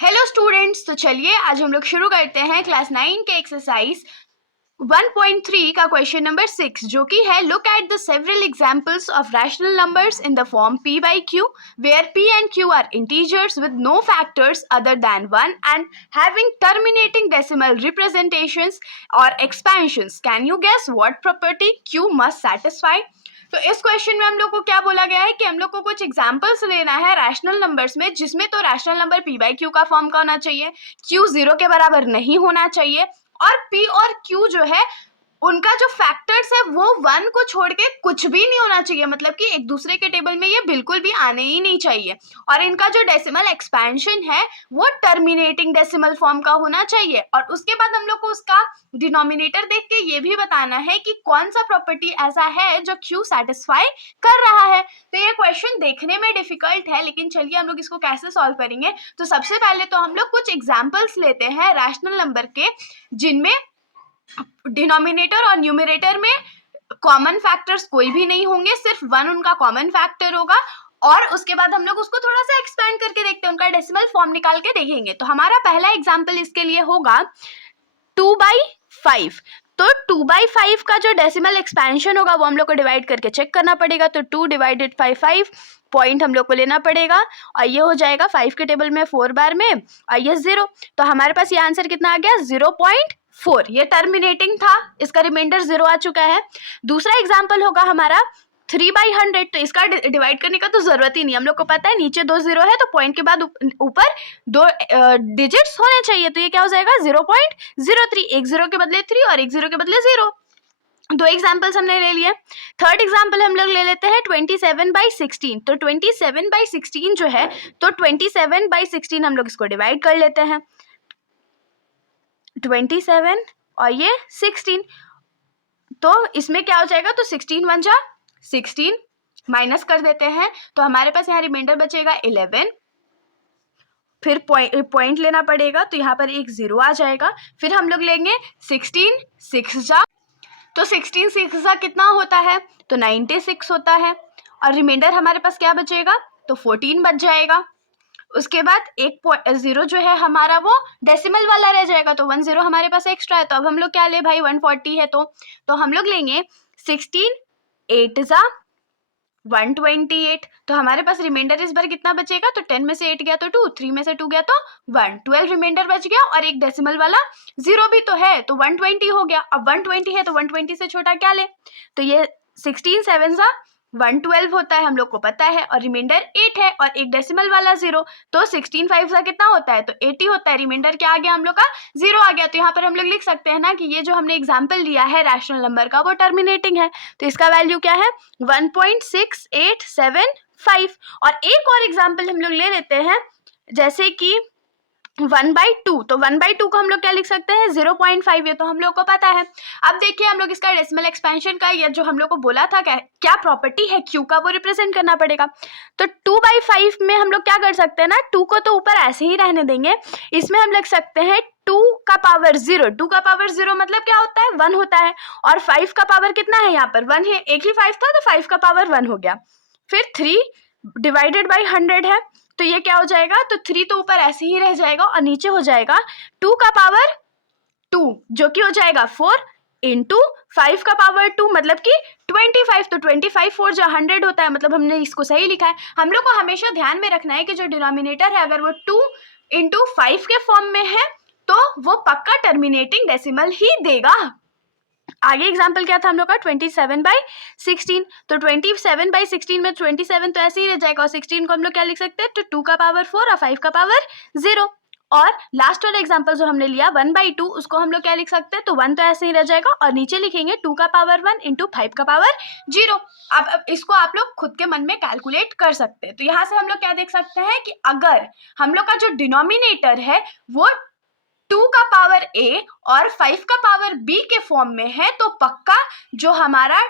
Hello students, तो चलिए आज हम लोग शुरू करते हैं क्लास 9 के एक्सरसाइज 1.3 का क्वेश्चन नंबर 6, जो कि है look at the several examples of rational numbers in the form p by q where p and q are integers with no factors other than 1 and having terminating decimal representations or expansions. Can you guess what property q must satisfy? तो इस question में हम लोग को क्या बोला गया है कि हम लोग को कुछ एग्जांपल्स लेना है रैशनल नंबर्स में, जिसमें तो rational number p by q का फॉर्म का होना चाहिए, q 0 के बराबर नहीं होना चाहिए और p और q जो है उनका जो फैक्टर्स है वो 1 को छोड़ के कुछ भी नहीं होना चाहिए, मतलब कि एक दूसरे के टेबल में ये बिल्कुल भी आने ही नहीं चाहिए। और इनका जो डेसिमल एक्सपेंशन है वो टर्मिनेटिंग डेसिमल फॉर्म का होना चाहिए। और उसके बाद हम लोग को उसका डिनोमिनेटर देख के ये भी बताना है कि कौन सा प्रॉपर्टी ऐसा है जो Q सेटिस्फाई कर रहा है। तो ये क्वेश्चन देखने में डिफिकल्ट है, लेकिन चलिए हम लोग इसको कैसे सॉल्व करेंगे। तो सबसे पहले तो हम लोग कुछ एग्जाम्पल्स लेते हैं रैशनल नंबर के, जिनमें डिनोमिनेटर और न्यूमरेटर में कॉमन फैक्टर्स कोई भी नहीं होंगे, सिर्फ 1 उनका कॉमन फैक्टर होगा। और उसके बाद हम लोग उसको थोड़ा सा एक्सपेंड करके देखते हैं, उनका डेसिमल फॉर्म निकाल के देखेंगे। तो हमारा पहला एग्जांपल इसके लिए होगा 2/5। तो 2/5 का जो डेसिमल एक्सपेंशन होगा वो हम लोग को डिवाइड करके चेक करना पड़ेगा। तो 2 डिवाइडेड 5 पॉइंट हम लोग को लेना पड़ेगा और ये हो जाएगा 5 के टेबल में 4 बार में और ये 0। तो हमारे पास ये आंसर कितना आ गया 0.4। ये टर्मिनेटिंग था, इसका रिमाइंडर 0 आ चुका है। दूसरा एग्जाम्पल होगा हमारा 3/100। तो इसका डिवाइड करने का तो जरूरत ही नहीं, हम लोग को पता है नीचे 2 0 है तो पॉइंट के बाद ऊपर 2 डिजिट्स होने चाहिए। तो ये क्या हो जाएगा 0.03। एक 0 के बदले 3 और एक 0 के बदले 0। दो एग्जाम्पल्स हमने ले लिए। थर्ड एग्जाम्पल हम लोग ले लेते हैं 27/16। तो 27/16 जो है, तो 27/16 हम लोग इसको डिवाइड कर लेते हैं, 27 और ये 16। तो इसमें क्या हो जाएगा, तो 16 1 जा 16 माइनस कर देते हैं, तो हमारे पास यहाँ रिमाइंडर बचेगा 11। फिर पॉइंट लेना पड़ेगा, तो यहाँ पर एक 0 आ जाएगा। फिर हम लोग लेंगे 16 6 जा, तो 16 6 जा कितना होता है, तो 96 होता है। और रिमाइंडर हमारे पास क्या बचेगा, तो 14 बच जाएगा। उसके बाद एक 0 जो है हमारा वो डेसिमल वाला रह जाएगा, तो 1 0 हमारे पास एक्स्ट्रा है। तो अब हम लोग क्या ले भाई, 140 है तो हम लोग लेंगे 16 8 जा 128। तो हमारे पास रिमाइंडर इस बार कितना बचेगा, तो 10 में से 8 गया तो 2, 3 में से 2 गया तो 1, 12 रिमाइंडर बच गया और एक डेसिमल वाला 0 भी तो है, तो 120 हो गया। अब 120 है तो 120 से छोटा क्या ले, तो ये 16 7 जा 112 होता है, हम लोग को पता है। और रिमाइंडर 8 है और एक डेसिमल वाला 0, तो 16 5 का कितना होता है, तो 80 होता है। रिमाइंडर क्या आ गया हम लोग का 0 आ गया। तो यहाँ पर हम लोग लिख सकते हैं ना कि ये जो हमने एग्जाम्पल लिया है रैशनल नंबर का वो टर्मिनेटिंग है। तो इसका वैल्यू क्या है 1.6875। और एक और एग्जाम्पल हम लोग ले लेते हैं, जैसे कि 1/2। तो 1/2 को हम लोग क्या लिख सकते हैं 0.5, ये तो हम लोग को पता है। अब देखिए हम लोग इसका डेसिमल एक्सपेंशन का, या जो हम लोग को बोला था क्या प्रॉपर्टी है Q का, वो रिप्रेजेंट करना पड़ेगा। तो 2/5 में हम लोग क्या कर सकते हैं ना, 2 को तो ऊपर ऐसे ही रहने देंगे, इसमें हम लिख सकते हैं 2 का पावर 0। 2 का पावर 0 मतलब क्या होता है 1 होता है। और 5 का पावर कितना है, यहाँ पर 1 है, एक ही 5 था तो 5 का पावर 1 हो गया। फिर 3 डिवाइडेड बाई 100 है, तो ये क्या हो जाएगा, तो 3 तो ऊपर ऐसे ही रह जाएगा और नीचे हो जाएगा 2 का पावर 2, जो कि हो जाएगा 4 इंटू 5 का पावर 2 मतलब कि 25। तो 25 4 जा 100 होता है, मतलब हमने इसको सही लिखा है। हम लोग को हमेशा ध्यान में रखना है कि जो डिनोमिनेटर है अगर वो 2 इंटू 5 के फॉर्म में है तो वो पक्का टर्मिनेटिंग डेसिमल ही देगा। आगे एग्जाम्पल क्या था हम लोग का 27/16। तो 27/16 में 27 तो ऐसे ही रह जाएगा और 16 को हम लोग क्या लिख सकते हैं, तो 2 का पावर 4 और 5 का पावर 0। और लास्ट वाला एग्जाम्पल जो हमने लिया 1/2, उसको हम लोग क्या लिख सकते हैं, तो 1 तो ऐसे ही रह जाएगा और नीचे लिखेंगे 2 का पावर 1 इंटू 5 का पावर 0। अब इसको आप लोग खुद के मन में कैलकुलेट कर सकते हैं। तो यहाँ से हम लोग क्या देख सकते हैं कि अगर हम लोग का जो डिनोमिनेटर है वो 2 का पावर a और 5 का पावर b के फॉर्म में है, तो पक्का जो हमारा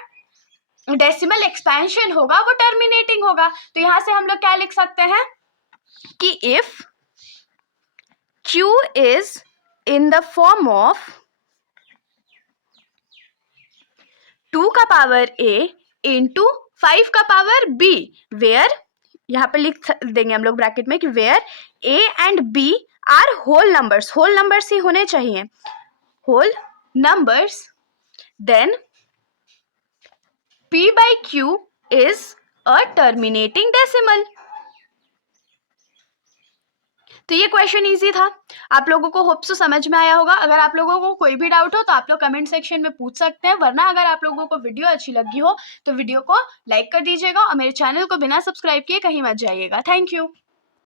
डेसिमल एक्सपेंशन होगा वो टर्मिनेटिंग होगा। तो यहां से हम लोग क्या लिख सकते हैं कि if q is in the form of 2 का पावर a इंटू 5 का पावर b, वेयर यहाँ पे लिख देंगे हम लोग ब्रैकेट में कि where a and b are whole numbers ही होने चाहिए, whole numbers, then P by Q is a terminating decimal। तो ये क्वेश्चन इजी था, आप लोगों को होप सो समझ में आया होगा। अगर आप लोगों को कोई भी डाउट हो तो आप लोग कमेंट सेक्शन में पूछ सकते हैं, वरना अगर आप लोगों को वीडियो अच्छी लगी हो तो वीडियो को लाइक कर दीजिएगा और मेरे चैनल को बिना सब्सक्राइब किए कहीं मत जाइएगा। Thank you.